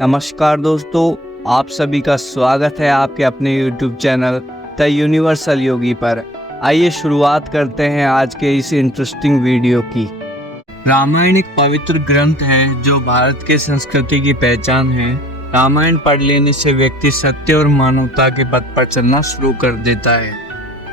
नमस्कार दोस्तों, आप सभी का स्वागत है आपके अपने YouTube चैनल द यूनिवर्सल योगी पर। आइए शुरुआत करते हैं आज के इस इंटरेस्टिंग वीडियो की। रामायण एक पवित्र ग्रंथ है जो भारत के संस्कृति की पहचान है। रामायण पढ़ लेने से व्यक्ति सत्य और मानवता के पथ पर चलना शुरू कर देता है।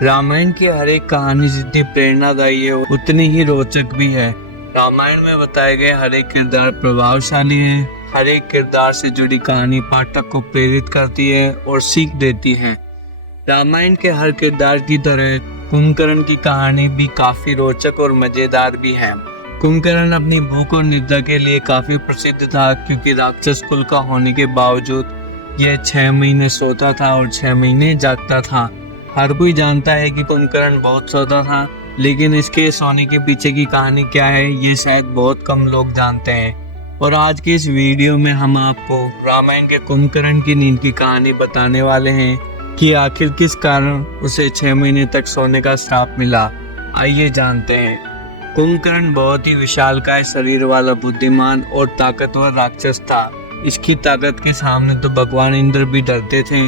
रामायण की हर एक कहानी जितनी प्रेरणादायी है उतनी ही रोचक भी है। रामायण में बताए गए हर एक किरदार प्रभावशाली है। हर एक किरदार से जुड़ी कहानी पाठक को प्रेरित करती है और सीख देती है। रामायण के हर किरदार की तरह कुंभकर्ण की कहानी भी काफी रोचक और मजेदार भी है। कुंभकर्ण अपनी भूख और निद्रा के लिए काफी प्रसिद्ध था, क्योंकि राक्षस कुल का होने के बावजूद यह 6 महीने सोता था और 6 महीने जागता था। हर कोई जानता है कि कुंभकर्ण बहुत सोता था, लेकिन इसके सोने के पीछे की कहानी क्या है ये शायद बहुत कम लोग जानते हैं। और आज के इस वीडियो में हम आपको रामायण के कुंभकर्ण की नींद की कहानी बताने वाले हैं कि आखिर किस कारण उसे 6 महीने तक सोने का श्राप मिला। आइए जानते हैं। कुंभकर्ण बहुत ही विशालकाय शरीर वाला बुद्धिमान और ताकतवर राक्षस था। इसकी ताकत के सामने तो भगवान इंद्र भी डरते थे।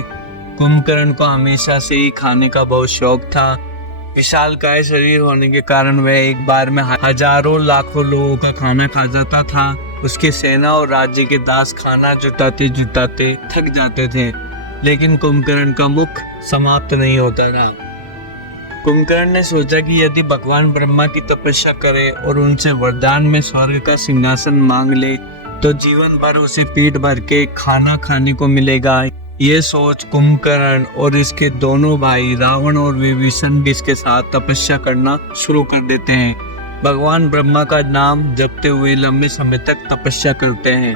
कुंभकर्ण को हमेशा से ही खाने का बहुत शौक था। विशालकाय शरीर होने के कारण वह एक बार में हजारों लाखों लोगों का खाना खा जाता था। उसकी सेना और राज्य के दास खाना जुटाते जुटाते थक जाते थे, लेकिन कुंभकर्ण का मुख समाप्त नहीं होता था। कुंभकर्ण ने सोचा कि यदि भगवान ब्रह्मा की तपस्या करे और उनसे वरदान में स्वर्ग का सिंहासन मांग ले तो जीवन भर उसे पेट भर के खाना खाने को मिलेगा। ये सोच कुंभकर्ण और इसके दोनों भाई रावण और विभीषण भी इसके साथ तपस्या करना शुरू कर देते हैं। भगवान ब्रह्मा का नाम जपते हुए लंबे समय तक तपस्या करते हैं।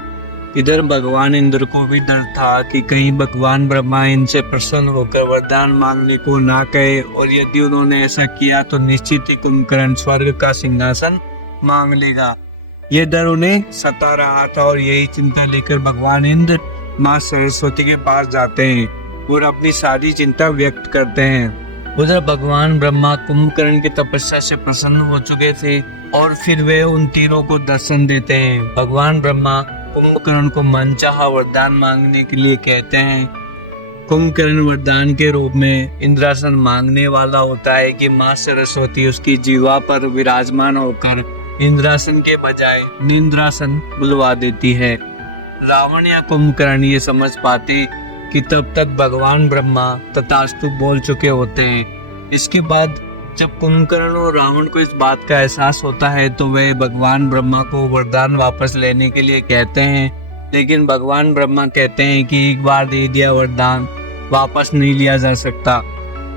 इधर भगवान इंद्र को भी डर था कि कहीं भगवान ब्रह्मा इनसे प्रसन्न होकर वरदान मांगने को ना कहे, और यदि उन्होंने ऐसा किया तो निश्चित ही कुंभकर्ण स्वर्ग का सिंहासन मांग लेगा। ये डर उन्हें सता रहा था और यही चिंता लेकर भगवान इंद्र माँ सरस्वती के पास जाते हैं और अपनी सारी चिंता व्यक्त करते हैं। उधर भगवान ब्रह्मा कुंभकर्ण की तपस्या से प्रसन्न हो चुके थे और फिर वे उन तीनों को दर्शन देते हैं। भगवान ब्रह्मा कुंभकर्ण को मनचाहा वरदान मांगने के लिए कहते हैं। कुंभकर्ण वरदान के रूप में इंद्रासन मांगने वाला होता है कि माँ सरस्वती उसकी जीवा पर विराजमान होकर इंद्रासन के बजाय निंद्रासन बुलवा देती है। रावण या कुंभकर्ण ये समझ पाते कि तब तक भगवान ब्रह्मा तथास्तु बोल चुके होते हैं। इसके बाद जब कुंभकर्ण और रावण को इस बात का एहसास होता है तो वे भगवान ब्रह्मा को वरदान वापस लेने के लिए कहते हैं, लेकिन भगवान ब्रह्मा कहते हैं कि एक बार दे दिया वरदान वापस नहीं लिया जा सकता।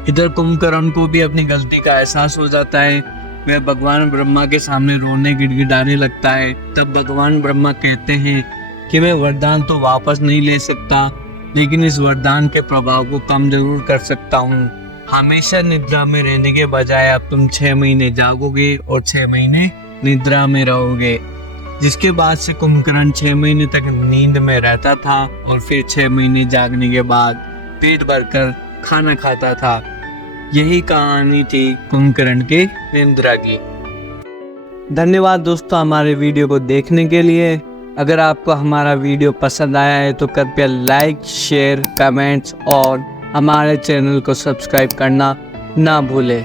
इधर कुंभकर्ण को भी अपनी गलती का एहसास हो जाता है। वह भगवान ब्रह्मा के सामने रोने गिड़गिड़ाने लगता है। तब भगवान ब्रह्मा कहते हैं कि मैं वरदान तो वापस नहीं ले सकता, लेकिन इस वरदान के प्रभाव को कम जरूर कर सकता हूँ। हमेशा निद्रा में रहने के बजाय अब तुम 6 महीने जागोगे और 6 महीने निद्रा में रहोगे। जिसके बाद से कुंभकर्ण 6 महीने तक नींद में रहता था और फिर 6 महीने जागने के बाद पेट भरकर खाना खाता था। यही कहानी थी कुंभकर्ण के निद्रा की। धन्यवाद दोस्तों हमारे वीडियो को देखने के लिए। अगर आपको हमारा वीडियो पसंद आया है तो कृपया लाइक, शेयर, कमेंट्स और हमारे चैनल को सब्सक्राइब करना ना भूलें।